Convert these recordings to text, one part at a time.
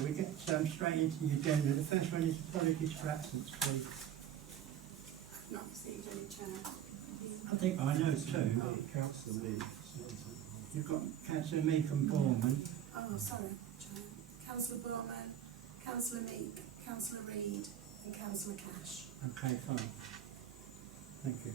we get straight into the agenda. The first one is apologies for absence, please. Not received any, Chair. I think I know two. Councillor Mead. You've got Councillor Meek and Borman. Oh, sorry, Chair. Councillor Borman, Councillor Meek, Councillor Reid and Councillor Cash. Okay, fine. Thank you.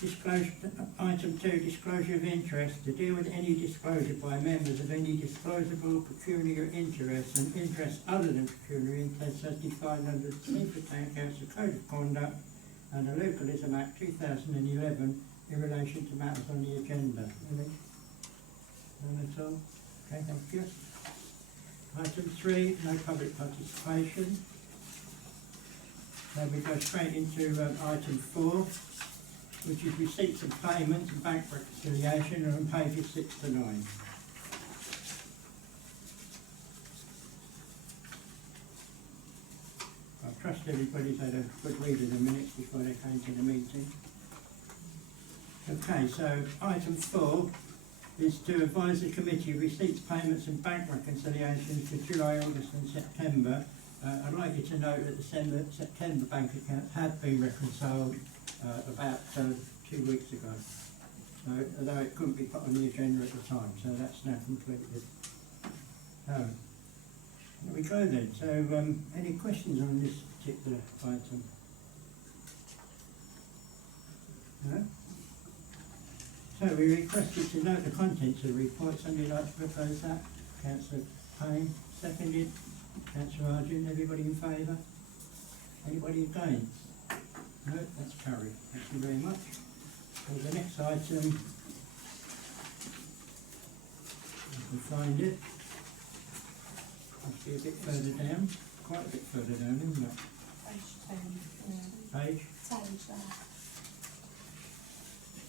Disclosure, item 2, disclosure of interest. To deal with any disclosure by members of any disclosable pecuniary interest and interest other than pecuniary interest as defined under the Sleaford Town Council Code of Conduct and the Localism Act 2011 in relation to matters on the agenda. Really? None at all? Okay, thank you. Item 3, no public participation. Then we go straight into item 4, which is receipts and payments and bank reconciliation, are on pages 6 to 9. I trust everybody's had a good read of the minutes before they came to the meeting. Okay, so item 4 is to advise the committee of receipts, payments and bank reconciliations for July, August and September. I'd like you to note that the September bank accounts have been reconciled about 2 weeks ago. So, although it couldn't be put on the agenda at the time, so that's now completed. There we go then. So, any questions on this particular item? No? So we requested to note the contents of the report. Somebody like to propose that? Councillor Payne, seconded. Councillor Arjun, everybody in favour? Anybody against? No, that's carried. Thank you very much. So the next item, I can find it. Must be a bit further down, quite a bit further down, isn't it? Page 10. Page? 10 there.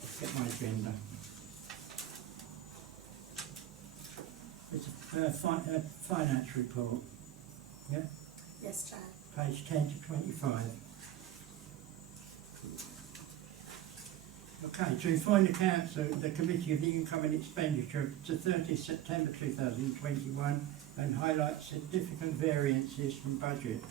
Let's get my agenda. It's a finance report, yeah? Yes, Chair. Page 10 to 25. Okay, to inform the Council, the Committee of the Income and Expenditure to 30 September 2021 and highlight significant variances from budget.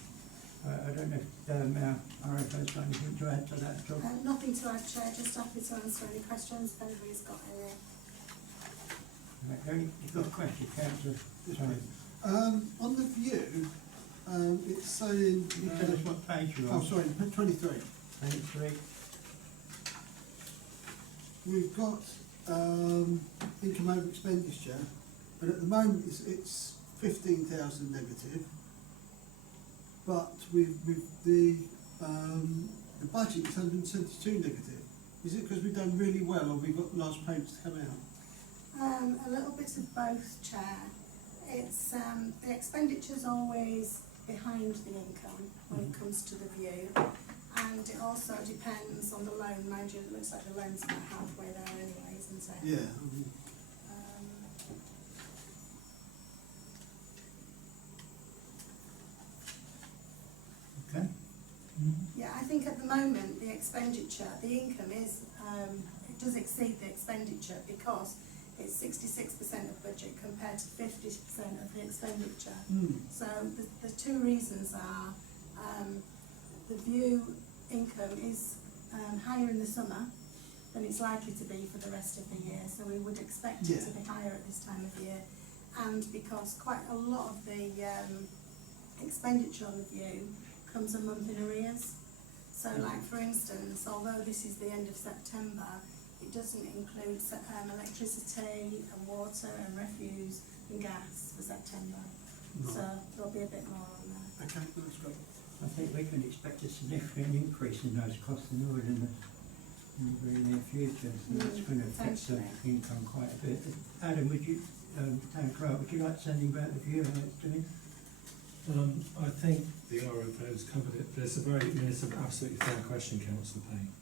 I don't know if our RFO's got anything to add to that at all. Nothing to add, Chair. Just happy to answer any questions if anybody's got any. Right, you've got a question, Councillor? Sorry. On the view, it's saying... Can you tell us what page you're on? Oh, sorry, 23. 23. We've got income over expenditure, but at the moment it's 15,000 negative. But with the budget, it's 172 negative. Is it because we've done really well, or we've got large payments to come out? A little bit of both, Chair. It's the expenditure's always behind the income when it comes to the view, and it also depends on the loan. Mind you, it looks like the loan's about halfway there anyway, isn't it? Yeah. Okay. Yeah, I think at the moment the expenditure, the income is, it does exceed the expenditure because it's 66% of budget compared to 50% of the expenditure. So the two reasons are the view income is higher in the summer than it's likely to be for the rest of the year, so we would expect it to be higher at this time of year, and because quite a lot of the expenditure on the view comes a month in arrears. So like for instance, although this is the end of September, it doesn't include electricity and water and refuse and gas for September. Right. So there'll be a bit more on there. Okay, that's great. I think we can expect a significant increase in those costs in the very near future. So that's going to affect the income quite a bit. Adam, would you, Town Clerk, would you like to say anything about the view and how it's doing? I think the RFO has covered it, but it's an absolutely fair question, Councillor Payne.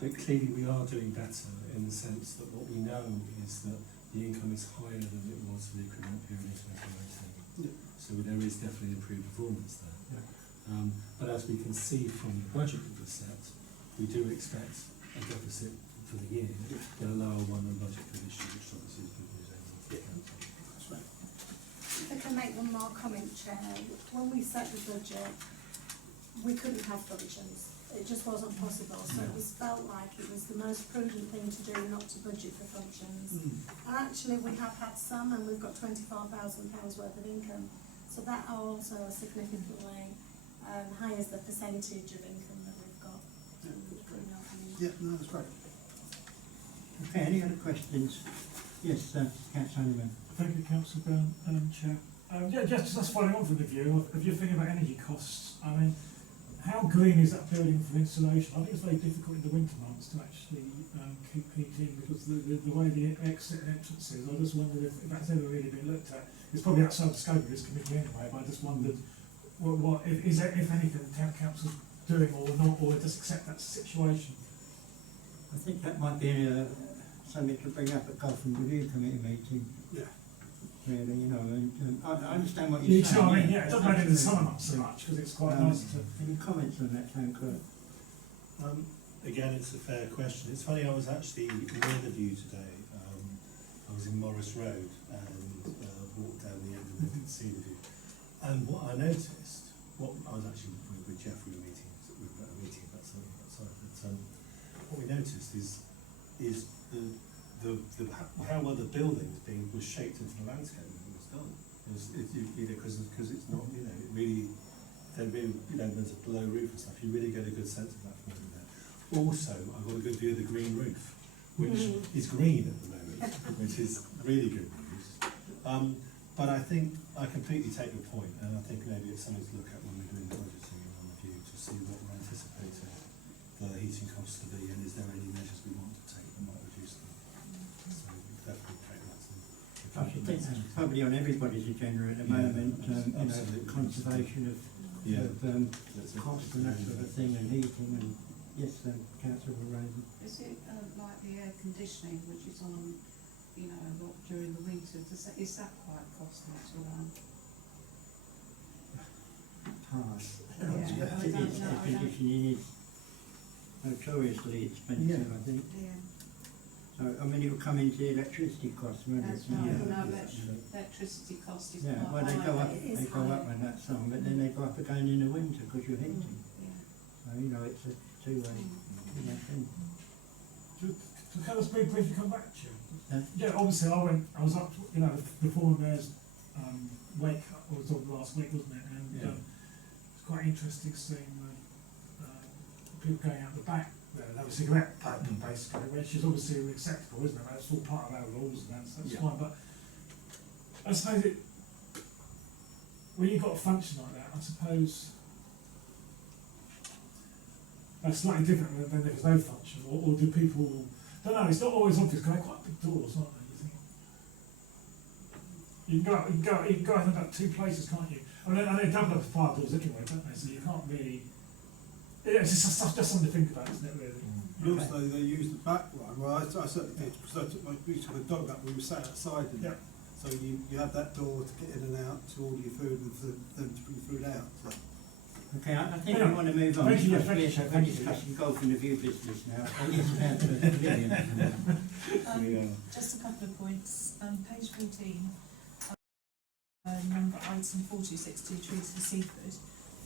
But clearly we are doing better in the sense that what we know is that the income is higher than it was for the equivalent period in 2019. Yeah. So there is definitely improved performance there. Yeah. But as we can see from the budget that was set, we do expect a deficit for the year, but a lower one than budget for this year, which obviously is good news. That's right. our comment, Chair, when we set the budget, we couldn't have functions. It just wasn't possible, so it was felt like it was the most prudent thing to do not to budget for functions. And actually, we have had some, and we've got £25,000 worth of income, so that also significantly hires the percentage of income that we've got. Yeah, no, that's great. Okay, any other questions? Yes, Councillor Honeyman. Thank you, Councillor Brown, Chair. Yeah, just following on from the view of, if you're thinking about energy costs, I mean, how green is that building for insulation? I think it's very difficult in the winter months to actually keep heating because the way the exit and entrance is. I just wondered if that's ever really been looked at. It's probably outside the scope of this committee anyway, but I just wondered what if anything, the town council's doing or not, or just accept that situation. I think that might be something to bring up at Golfing Review Committee meeting. Yeah. Really, you know, and I understand what You you're saying. know what I mean? Yeah, it doesn't matter in the summer months so much because it's quite nice to. Any comments on that, Town Clerk? Again, it's a fair question. It's funny, I was actually near the view today. I was in Morris Road and walked down the end and could see the view. And what I noticed, I was actually with Jeff, we were at a meeting about something outside, but what we noticed is how well the building was shaped into the landscape when it was done. Because it's not, you know, it really, you know, there's a below roof and stuff, you really get a good sense of that from over there. Also, I got a good view of the green roof, which is green at the moment, which is really good news. But I think I completely take your point, and I think maybe it's something to look at when we're doing the budgeting and on the view to see what we're anticipating the heating costs to be, and is there any measures we want to take that might reduce them. So definitely take that to I should think that's probably on everybody's agenda at the moment, you know, absolutely. conservation of That's it. cost and that sort of thing, and heating, and yes, Councillor Rosen. Is it like the air conditioning, which is on, you know, a lot during the winter? Is that quite costly to run? Pass. Yeah, I It don't is, know, air I don't- conditioning is notoriously expensive, Yeah. I think. Yeah, So, I mean, it will come into electricity costs, won't it? that's right. Yeah. No, electricity cost is Yeah, quite well, they high. go up, It is they go high. up when that's on, but then they go up again in the winter because you're heating. Yeah. So, you know, it's a two-way, you know, thing. To kind of briefly come back to you. Yeah. Yeah, obviously I was up, you know, the former mayor's wake was on last week, wasn't it? And Yeah. it's quite interesting seeing people going out the back there. They have a cigarette pack basically, which is obviously acceptable, isn't it? That's all part of our rules and that's Yeah. fine. But I suppose when you've got a function like that, I suppose that's slightly different than if there's no function, or do people, don't know, it's not always obvious, because they're quite big doors, aren't they, you think? You can go out about two places, can't you? I mean, and they're double up as fire doors anyway, don't they, so you can't really, it's just something to think about, isn't it, really? And also, they use the back one, well, I certainly did, because we took a dog up, we were sat outside in Yeah. it. So you have that door to get in and out to order your food and for them to bring food out, so. Okay, I think Yeah. we want to move on, Thank you, because thank you, we're thank you. discussing golf and the view business now. Yes, Lillian. Just a couple of points. Page 14, number item 4262, trees for seafood.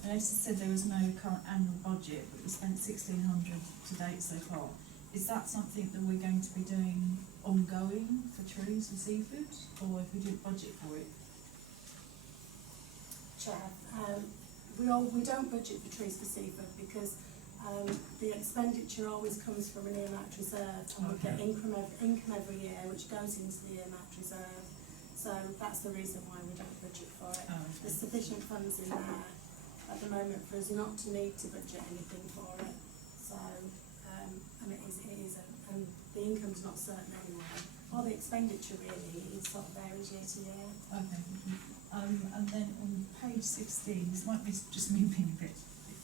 I noticed it said there was no current annual budget, but we spent 1,600 to date so far. Is that something that we're going to be doing ongoing for trees for seafood, or if we did budget for it? Chair, we don't budget for trees for seafood because the expenditure always comes from an earmarked reserve, and we get income every year which goes into the earmarked reserve. So that's the reason why we don't budget for it. Oh, There's sufficient funds in there at the moment for us not to need to budget anything for it. So, and it is, and the income's not certain anyway. Or the expenditure really, it sort of varies year to year. Okay. And then on page 16, this might be just me being a bit,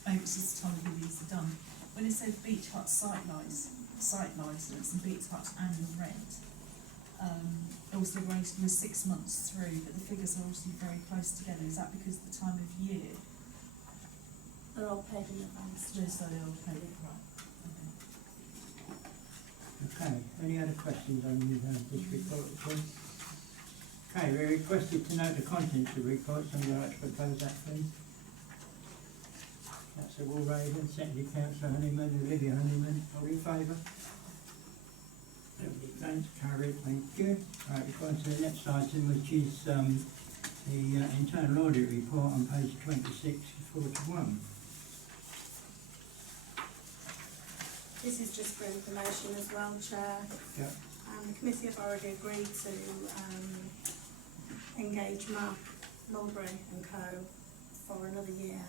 maybe it's just the time of year these are done. When it says Beach Hut site licence and Beach Hut annual rent, obviously we're 6 months through, but the figures are obviously very close together. Is that because of the time of year? They're all paid in advance. Yes, they are paid, right. Okay. Okay, any other questions on this report, please? Okay, we're requested to note the contents of the report. Somebody like to propose that, please? Councillor Walraven, seconded Councillor Honeyman, Olivia Honeyman, all in favour? Nobody against, carried, thank you. Right, we've gone to the next item, which is the internal audit report on page 26 to 41. This is just for information as well, Chair. Yeah. The committee have already agreed to engage Mark Mulberry and Co for another year,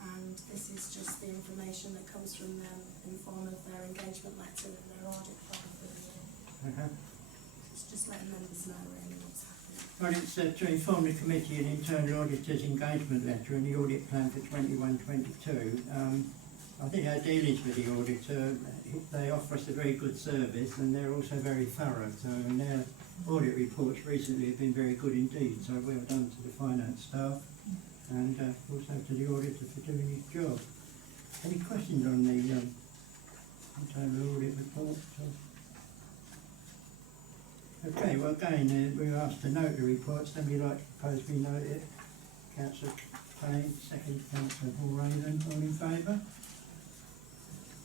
and this is just the information that comes from them in form of their engagement letter and their audit plan for the year. It's just letting members know really what's happening. Well, it's to inform the committee an internal auditor's engagement letter and the audit plan for 21-22. I think our dealings with the auditor, they offer us a very good service and they're also very thorough. So, and their audit reports recently have been very good indeed. So well done to the finance staff and also to the auditor for doing his job. Any questions on the internal audit report? Okay, well again, we were asked to note the report. Somebody like to propose we note it? Councillor Payne, second Councillor Walraven, all in favour?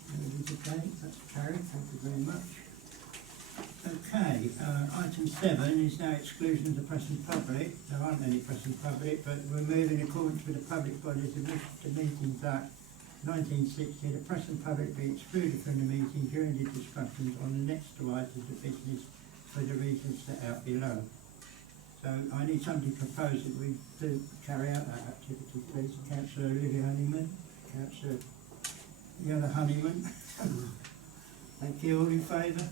Nobody's against, that's carried, thank you very much. Okay, item 7 is now exclusion of the press and public. There aren't any press and public, but we're moving in accordance with the Public Bodies Administrative Meetings Act 1960. The press and public be excluded from the meeting during the discussions on the next two items of business for the reasons set out below. So I need somebody to propose that we do carry out that activity, please. Councillor Olivia Honeyman, Councillor the other Honeyman. Thank you, all in favour?